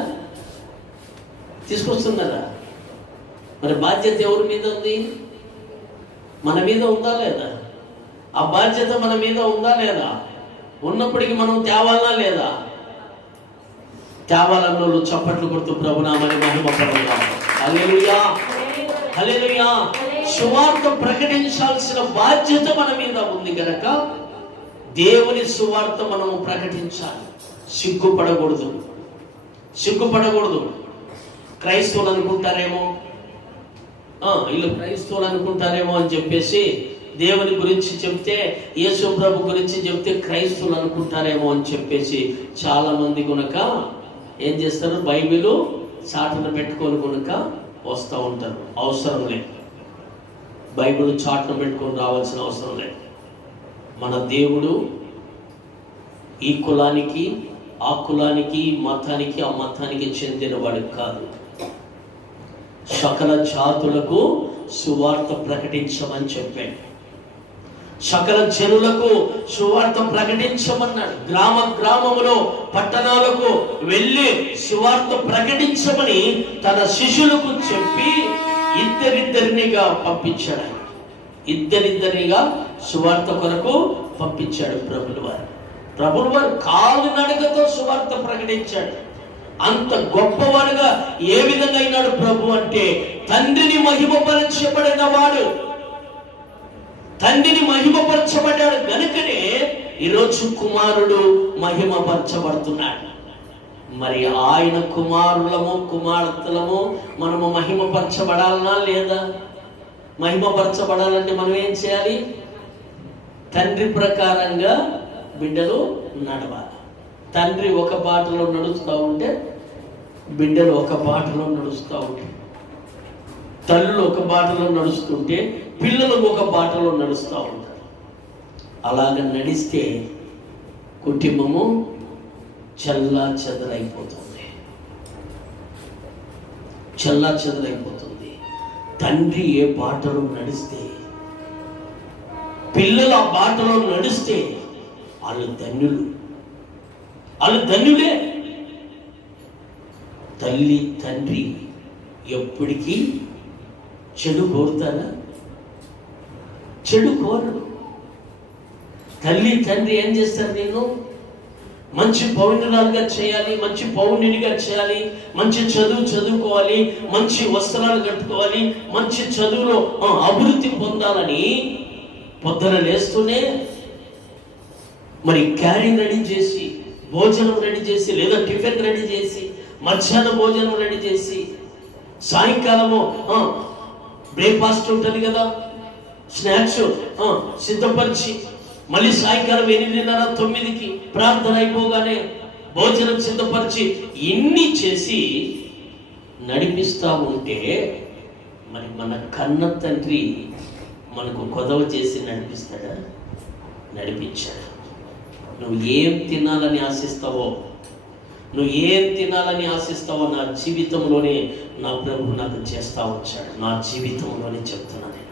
మరి బాధ్యత ఎవరి మీద ఉంది? మన మీద ఉందా లేదా? ఆ బాధ్యత మన మీద ఉందా లేదా? ఉన్నప్పటికీ మనం తేవాలా లేదా? తేవాలన్నోళ్ళు చప్పట్లు కొడుతూ ప్రభునామని మహిమ పరుద్దాం. హల్లెలూయా, హల్లెలూయా. సువార్త ప్రకటించాల్సిన బాధ్యత మన మీద ఉంది కనుక దేవుని సువార్త మనము ప్రకటించాలి. సిగ్గుపడకూడదు. క్రైస్తవులు అనుకుంటారేమో, వీళ్ళు క్రైస్తవులు అనుకుంటారేమో అని చెప్పేసి దేవుని గురించి చెప్తే, యేసు ప్రభు గురించి చెప్తే క్రైస్తవులు అనుకుంటారేమో అని చెప్పేసి చాలా మంది కనుక ఏం చేస్తారు, బైబిల్ చాటున పెట్టుకొని కనుక వస్తూ ఉంటారు. అవసరం లేదు. బైబిల్ చాటున పెట్టుకొని రావాల్సిన అవసరం లేదు. మన దేవుడు ఈ కులానికి, ఆ కులానికి, మతానికి, ఆ మతానికి చెందినవాడు కాదు. సకల జాతులకు సువార్త ప్రకటించమని చెప్పాడు. సకల జనులకు సువార్త ప్రకటించమన్నాడు. గ్రామములో పట్టణాలకు వెళ్ళి సువార్త ప్రకటించమని తన శిష్యులకు చెప్పి ఇద్దరిద్దరినిగా పంపించాడు. ఇద్దరిద్దరిగా సువార్త కొరకు పంపించాడు ప్రభుల వారు కాలినడకతో సువార్త ప్రకటించాడు. అంత గొప్పవాడుగా ఏ విధంగా అయినాడు ప్రభు అంటే, తండ్రిని మహిమపరచబడిన వాడు, తండ్రిని మహిమపరచబడ్డాడు గనుకనే ఈరోజు కుమారుడు మహిమపరచబడుతున్నాడు. మరి ఆయన కుమారులము, కుమార్తెలము మనము మహిమపరచబడాలనా లేదా? మహిమపరచబడాలంటే మనం ఏం చేయాలి? తండ్రి ప్రకారంగా బిడ్డలు నడవాలి. తండ్రి ఒక బాటలో నడుస్తూ ఉంటే బిడ్డలు ఒక బాటలో నడుస్తూ ఉంటారు. తల్లులు ఒక బాటలో నడుస్తుంటే పిల్లలు ఒక బాటలో నడుస్తూ ఉంటారు. అలాగ నడిస్తే కుటుంబము చల్లా చెదరైపోతుంది. తండ్రి ఏ బాటలో నడిస్తే, పిల్లలు ఆ బాటలో నడిస్తే వాళ్ళు ధన్యులే. తల్లి తండ్రి ఎప్పటికీ చెడు కోరుతారా? చెడు కోరడు. తల్లి తండ్రి ఏం చేస్తారు? నేను మంచి పౌరురాలుగా చేయాలి, మంచి పౌరునిగా చేయాలి, మంచి చదువుకోవాలి, మంచి వస్త్రాలు కట్టుకోవాలి, మంచి చదువులో అభివృద్ధి పొందాలని పొద్దున లేస్తూనే మరి క్యారీ రెడీ చేసి, భోజనం రెడీ చేసి, లేదా టిఫిన్ రెడీ చేసి, మధ్యాహ్నం భోజనం రెడీ చేసి, సాయంకాలము బ్రేక్ఫాస్ట్ ఉంటుంది కదా, స్నాక్స్ సిద్ధపరిచి, మళ్ళీ సాయంకాలం 8:30-9కి ప్రార్థన అయిపోగానే భోజనం సిద్ధపరిచి, ఇన్ని చేసి నడిపిస్తూ ఉంటే మరి మన కన్న తండ్రి మనకు కొదవ చేసి నడిపిస్తాడా? నడిపించాడు. నువ్వు ఏం తినాలని ఆశిస్తావో నా జీవితంలోనే నా ప్రభు నాకు చేస్తా వచ్చాడు. నా జీవితంలోనే చెప్తున్నా. నేను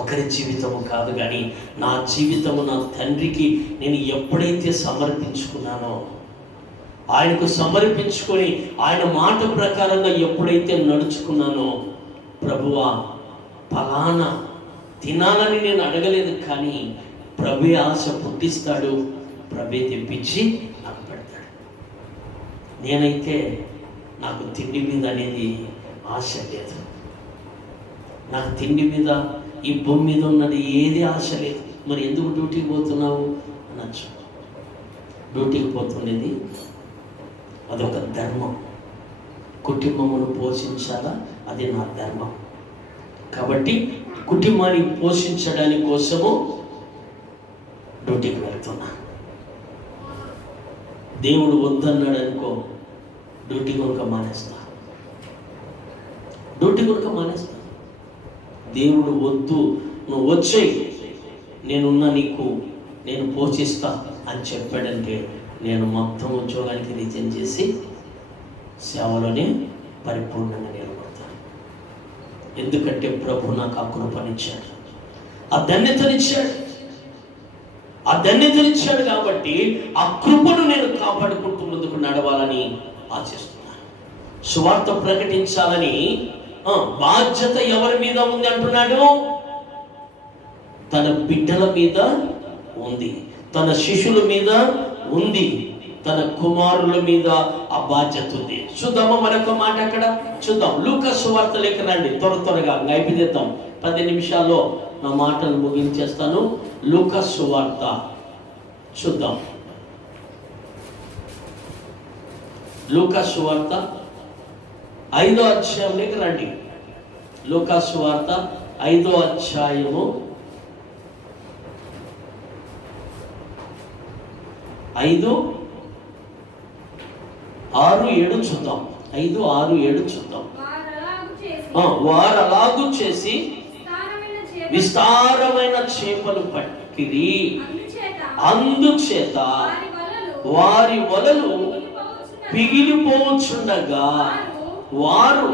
ఒకరి జీవితము కాదు కానీ నా జీవితము నా తండ్రికి నేను ఎప్పుడైతే సమర్పించుకున్నానో, ఆయనకు సమర్పించుకొని ఆయన మాట ప్రకారంగా ఎప్పుడైతే నడుచుకున్నానో, ప్రభువా ఫలానా తినాలని నేను అడగలేదు, కానీ ప్రభే ఆశ పుట్టిస్తాడు, ప్రభే తెప్పించి నాకు పెడతాడు. నేనైతే నాకు తిండి మీద అనేది ఆశ లేదు. నాకు తిండి మీద, ఈ భూమి మీద ఉన్నది ఏది ఆశ లేదు. మరి ఎందుకు డ్యూటీకి పోతున్నావు అనొచ్చు. డ్యూటీకి పోతున్నది అదొక ధర్మం. కుటుంబమును పోషించాలా, అది నా ధర్మం. కాబట్టి కుటుంబాన్ని పోషించడానికి కోసము డ్యూటీకి వెళ్తున్నా. దేవుడు వద్దన్నాడు అనుకో, డ్యూటీ కొనుక మానేస్తా. దేవుడు వద్దు, నువ్వు వచ్చేయి, నేనున్నా, నేను పోషిస్తా అని చెప్పాడంటే నేను మొత్తం ఉద్యోగానికి రిజైన్ చేసి సేవలోనే పరిపూర్ణంగా నిలబడతాను. ఎందుకంటే ప్రభు నాకు ఆ కృపనిచ్చాడు, ఆ ధన్యతనిచ్చాడు కాబట్టి ఆ కృపను నేను కాపాడుకుంటూ ముందుకు నడవాలని ఆశిస్తున్నాను. సువార్త ప్రకటించాలని బాధ్యత ఎవరి మీద ఉంది అంటున్నాడు? తన బిడ్డల మీద ఉంది, తన శిష్యుల మీద ఉంది. తన కుమారుల మీద ఆ బాధ్యత ఉంది. చూద్దామా మరొక మాట అక్కడ చూద్దాం. లూకా సువార్త లేక రండి, త్వరగా అయిపోయేద్దాం. 10 నిమిషాల్లో నా మాటలు ముగించేస్తాను. లూకా సువార్త చూద్దాం. లూకా సువార్త 5వ అధ్యాయంలోకి రండి. లూకా సువార్త 5వ అధ్యాయము 5, 6, 7 చూద్దాం. 5, 6, 7 చూద్దాం. వారు అలాగూ చేసి విస్తారమైన చేపలు పట్టిరి, అందుచేత వారి వలలు పిగిలిపోవచ్చుండగా వారు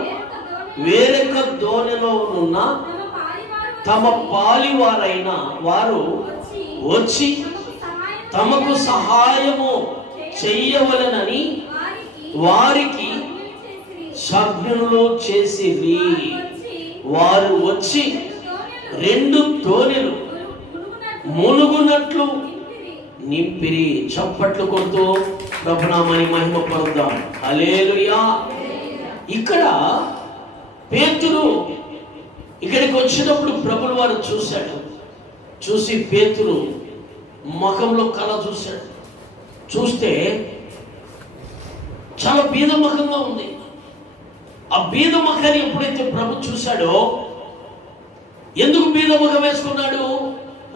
వేరొక దోణిలో ఉన్న తమ పాలివారైన వారు వచ్చి తమకు సహాయము చెయ్యవలెనని వారికి సభ్యులు చేసిరి. వారు వచ్చి 2 దోణెలు మునుగునట్లు నింపిరి. చప్పట్లు కొడుతూ ప్రభునామాన్ని మహిమపరుద్దాం. హల్లెలూయా. ఇక్కడ పేతురు ఇక్కడికి వచ్చినప్పుడు ప్రభులు వారు చూశాడు. చూసి పేతురు ముఖంలో కళ చూశాడు. చూస్తే చాలా బీద ముఖంగా ఉంది. ఆ బీద ముఖాన్ని ఎప్పుడైతే ప్రభు చూశాడో, ఎందుకు బీద ముఖం వేసుకున్నాడు?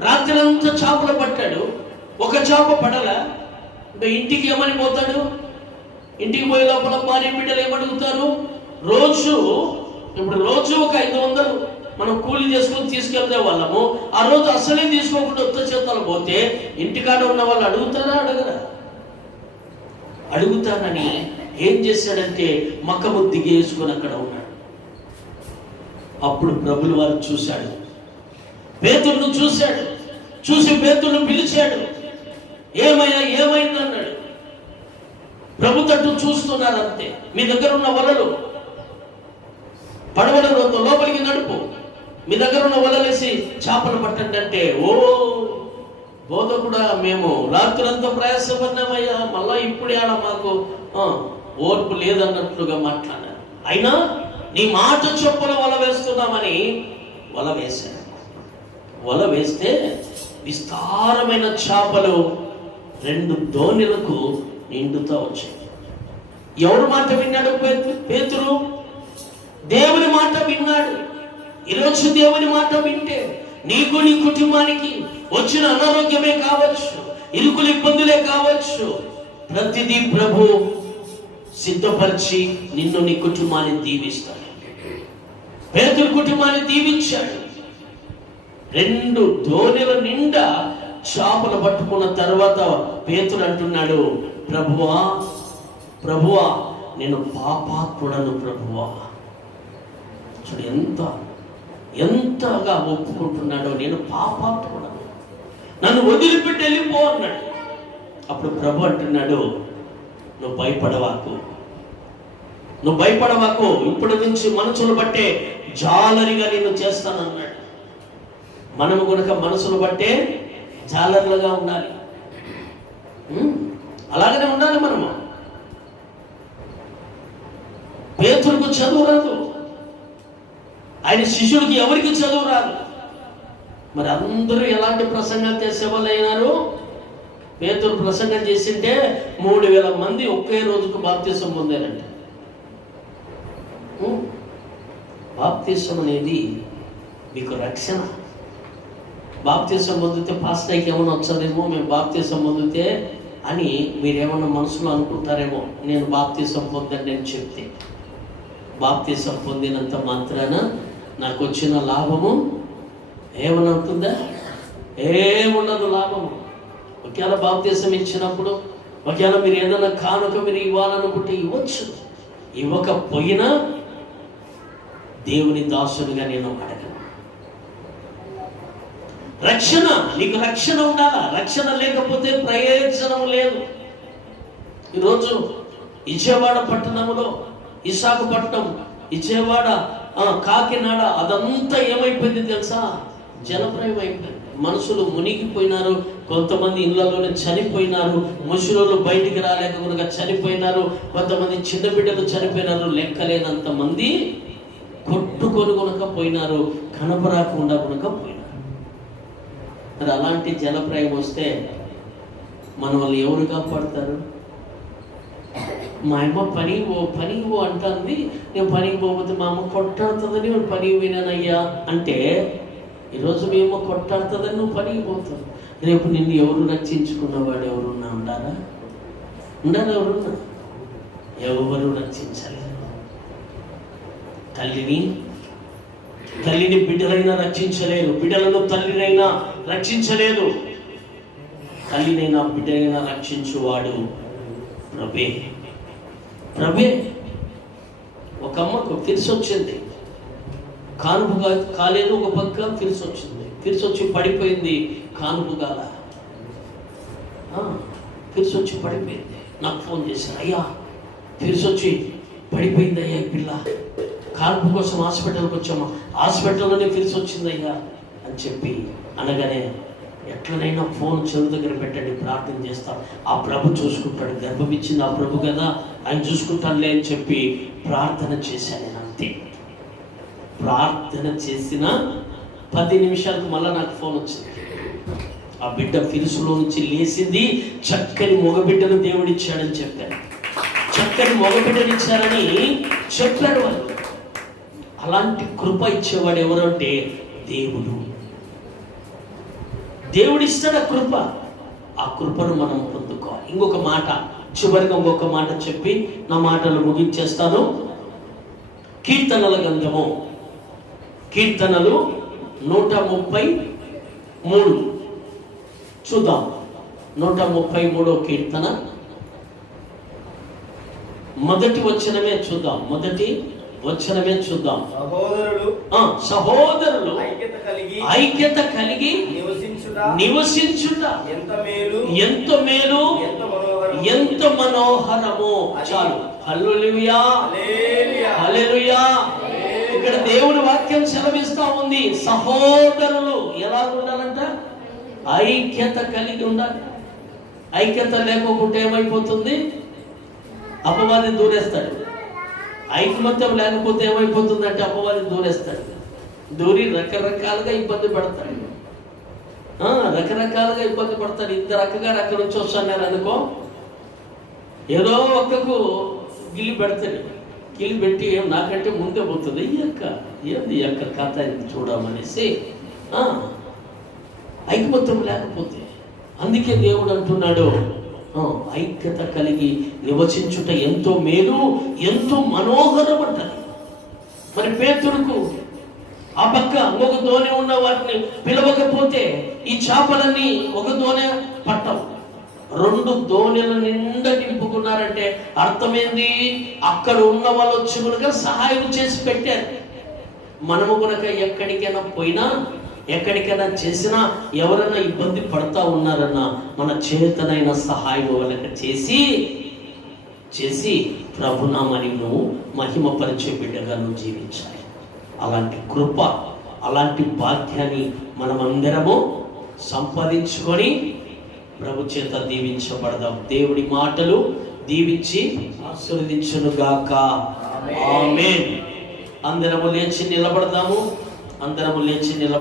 రాత్రి అంతా చేపలు పట్టాడు, ఒక చేప పడల. ఇంటికి ఏమని పోతాడు? ఇంటికి పోయే లోపల భార్య బిడ్డలు ఏమడుగుతారు? రోజు ఒక 500 మనం కూలి చేసుకుని తీసుకెళ్తే వాళ్ళము, ఆ రోజు అసలే తీసుకోకుండా ఉత్త చేతాలు పోతే ఇంటికాడ ఉన్న వాళ్ళు అడుగుతారా? అడగరా? అడుగుతారని ఏం చేశాడంటే మక్కము దిగేసుకుని అక్కడ ఉన్నాడు. అప్పుడు ప్రభులు వారు చూశాడు, పేతురును చూశాడు. చూసి పేతురును పిలిచాడు. ఏమయ్యా, ఏమైంది అన్నాడు. ప్రభు తట్టు చూస్తున్నారు అంతే. మీ దగ్గర ఉన్న వలలు పడవల లోపలికి నడుపు, మీ దగ్గర ఉన్న వలలేసి చేపలు పట్టండి అంటే, ఓ బోధకుడా, మేము రాత్రులంతా ప్రయాసపడినామయ్యా, మళ్ళా ఇప్పుడు ఆడ మాకు ఓర్పు లేదన్నట్లుగా మాట్లాడారు. అయినా నీ మాట చొప్పున వల వేస్తున్నామని వల వేశారు. వల వేస్తే విస్తారమైన చేపలు 2 దోణిలకు నిండుతా వచ్చాయి. ఎవరు మాట విన్నాడు పేతురు? దేవుని మాట విన్నాడు. ఈరోజు దేవుని మాట వింటే నీకు, నీ కుటుంబానికి వచ్చిన అనారోగ్యమే కావచ్చు, ఇరుకులు ఇబ్బందులే కావచ్చు, ప్రతిదీ ప్రభు సిద్ధపరిచి నిన్ను, నీ కుటుంబాన్ని దీవిస్తాడు. పేతురు కుటుంబాన్ని దీవించాడు. 2 దోణిల నిండా చేపలు పట్టుకున్న తర్వాత పేతురు అంటున్నాడు, ప్రభువా నేను పాపాత్ముడను ప్రభువా. చూడు ఎంతగా ఒప్పుకుంటున్నాడో, నేను పాపాత్ముడను, నన్ను వదిలిపెట్టి వెళ్ళిపో అన్నాడు. అప్పుడు ప్రభు అంటున్నాడు, నువ్వు భయపడవాకు, ఇప్పటి నుంచి మనసును బట్టే జాలరిగా నేను చేస్తానన్నాడు. మనము కనుక మనసును బట్టే జాలర్లుగా ఉండాలి. అలాగనే ఉండాలి మనము. పేతురుకు చదువు రాదు, ఆయన శిష్యుడికి ఎవరికి చదువు రాదు. మరి అందరూ ఎలాంటి ప్రసంగాలు చేసేవాళ్ళు అయినారు? పేతురు ప్రసంగం చేసింటే 3000 మంది ఒకే రోజుకు బాప్తిసం పొందారంట. బాప్తిసం అనేది మీకు రక్షణ. బాప్తిసం పొందితే పాస్టర్కి ఏమైనా వచ్చదేమో, మేము బాప్తిసం పొందితే అని మీరేమన్నా మనసులో అనుకుంటారేమో. నేను బాప్తిసం పొందని నేను చెప్తే, బాప్తిసం పొందినంత మాత్రాన నాకు వచ్చిన లాభము ఏమన్నా ఉంటుందా? ఏముండదు లాభము. ఒకవేళ బాప్తిసం ఇచ్చినప్పుడు, ఒకవేళ మీరు ఏదైనా కానుక మీరు ఇవ్వాలనుకుంటే ఇవ్వచ్చు. ఇవ్వకపోయినా దేవుని దాసునిగా నేను అడగను. రక్షణ, నీకు రక్షణ ఉండాలా. రక్షణ లేకపోతే ప్రయోజనం లేదు. ఈరోజు విజయవాడ పట్టణంలో, విశాఖపట్నం, విజయవాడ, కాకినాడ, అదంతా ఏమైపోయింది తెలుసా? జలప్రయం అయిపోయింది. మనుషులు మునిగిపోయినారు, కొంతమంది ఇళ్లలోనే చనిపోయినారు, ముసలోళ్ళు బయటికి రాలేక కనుక చనిపోయినారు, కొంతమంది చిన్న బిడ్డలు చనిపోయినారు, లెక్కలేనంత మంది కొట్టుకొని కొనుక పోయినారు, కనపరాకుండా కొనుక పోయినారు. మరి అలాంటి జలప్రయం వస్తే మన వాళ్ళు ఎవరు కాపాడతారు? మా అమ్మ పనికి పో అంటుంది, నేను పనికి పోతే మా అమ్మ కొట్టాడుతుందని నేను పనికి పోయినానయ్యా అంటే, ఈరోజు మీ అమ్మ కొట్టాడుతుందని నువ్వు పనికి పోతావు. రేపు నిన్ను ఎవరు రక్షించుకున్నవాడు ఎవరున్నా ఉండాలా? ఎవరున్నా? ఎవరు రక్షించలేరు. తల్లిని బిడ్డలైనా రక్షించలేరు, బిడ్డలను తల్లినైనా రక్షించలేదు. తల్లినైనా బిడ్డలైనా రక్షించువాడు ప్రభే. ఒక అమ్మకు తెలిసొచ్చింది, కానుపు కాలేదు, ఒక పక్క తెలిసొచ్చి పడిపోయింది, కానుపు కాల, తెలిసొచ్చి పడిపోయింది. నాకు ఫోన్ చేశాను, అయ్యా తెలిసొచ్చి పడిపోయింది అయ్యా ఈ పిల్ల, కాన్పు కోసం హాస్పిటల్కి వచ్చామా, హాస్పిటల్లోనే తెలిసొచ్చిందయ్యా అని చెప్పి అనగానే, ఎట్లనైనా ఫోన్ చెవి దగ్గర పెట్టండి, ప్రార్థన చేస్తాం, ఆ ప్రభు చూసుకుంటాడు, గర్భం ఇచ్చింది ఆ ప్రభు కదా, ఆయన చూసుకుంటానులే అని చెప్పి ప్రార్థన చేశాను. నేను అంతే, ప్రార్థన చేసిన 10 నిమిషాలకు మళ్ళీ నాకు ఫోన్ వచ్చింది. ఆ బిడ్డ ఫిరుసులో నుంచి లేచింది, చక్కని మగబిడ్డను దేవుడిచ్చాడని చెప్పారు. చక్కని మగబిడ్డను ఇచ్చారని చెప్పాడు వాళ్ళు. అలాంటి కృప ఇచ్చేవాడు ఎవరు అంటే దేవుడిస్తాడు ఆ కృప. ఆ కృపను మనం పొందుకోవాలి. ఇంకొక మాట, చివరిగా ఇంకొక మాట చెప్పి నా మాటలు ముగించేస్తాను. కీర్తనల గ్రంథము, కీర్తనలు 133 చూద్దాం. 133 కీర్తన మొదటి వచనమే చూద్దాం. సహోదరులు ఐక్యత కలిగి నివసించుట ఎంత మేలు, ఎంత మనోహరము. చాలు. హల్లెలూయా, హల్లెలూయా. ఇక్కడ దేవుని వాక్యం సెలవిస్తా ఉంది, సహోదరులు ఎలా ఉండాలంట? ఐక్యత కలిగి ఉండాలి. ఐక్యత లేకపోతే ఏమైపోతుంది? అపవాది దూరేస్తాడు. ఐకమత్యం లేకపోతే ఏమైపోతుంది అంటే అపవాది దూరేస్తాడు. దూరి రకరకాలుగా ఇబ్బంది పడతాడు. ఇంత రకంగా అక్కడి నుంచి వస్తున్నారు అనుకో, ఏదో ఒక్కకు గిల్లి పెడతాడు. గిల్లి పెట్టి ఏం నాకంటే ముందే పోతుంది, ఏంది ఈ యొక్క కథ చూడమనేసి ఐకమత్యం లేకపోతే. అందుకే దేవుడు అంటున్నాడు, ఐక్యత కలిగి నివసించుట ఎంతో మేలు, ఎంతో మనోహరం అంటది. మరి పేతురుకు ఆ పక్క ఒక దోణి ఉన్న వాటిని పిలవకపోతే ఈ చేపలన్నీ ఒక దోణి పట్టవు. 2 దోణిల నిండా నింపుకున్నారంటే అర్థమైంది, అక్కడ ఉన్న వాళ్ళు వచ్చి కనుక సహాయం చేసి పెట్టారు. మనము కనుక ఎక్కడికైనా చేసినా, ఎవరైనా ఇబ్బంది పడతా ఉన్నారన్నా మన చేతనైన సహాయం వాళ్ళకి చేసి ప్రభునామాన్ని నువ్వు మహిమపరిచే బిడ్డగా నువ్వు జీవించాలి. అలాంటి కృప, అలాంటి భాగ్యాన్ని మనమందరము సంపాదించుకొని ప్రభు చేత దీవించబడదాం. దేవుడి మాటలు దీవించి ఆశీర్వదించునుగాక. ఆమేన్. అందరము లేచి నిలబడదాము.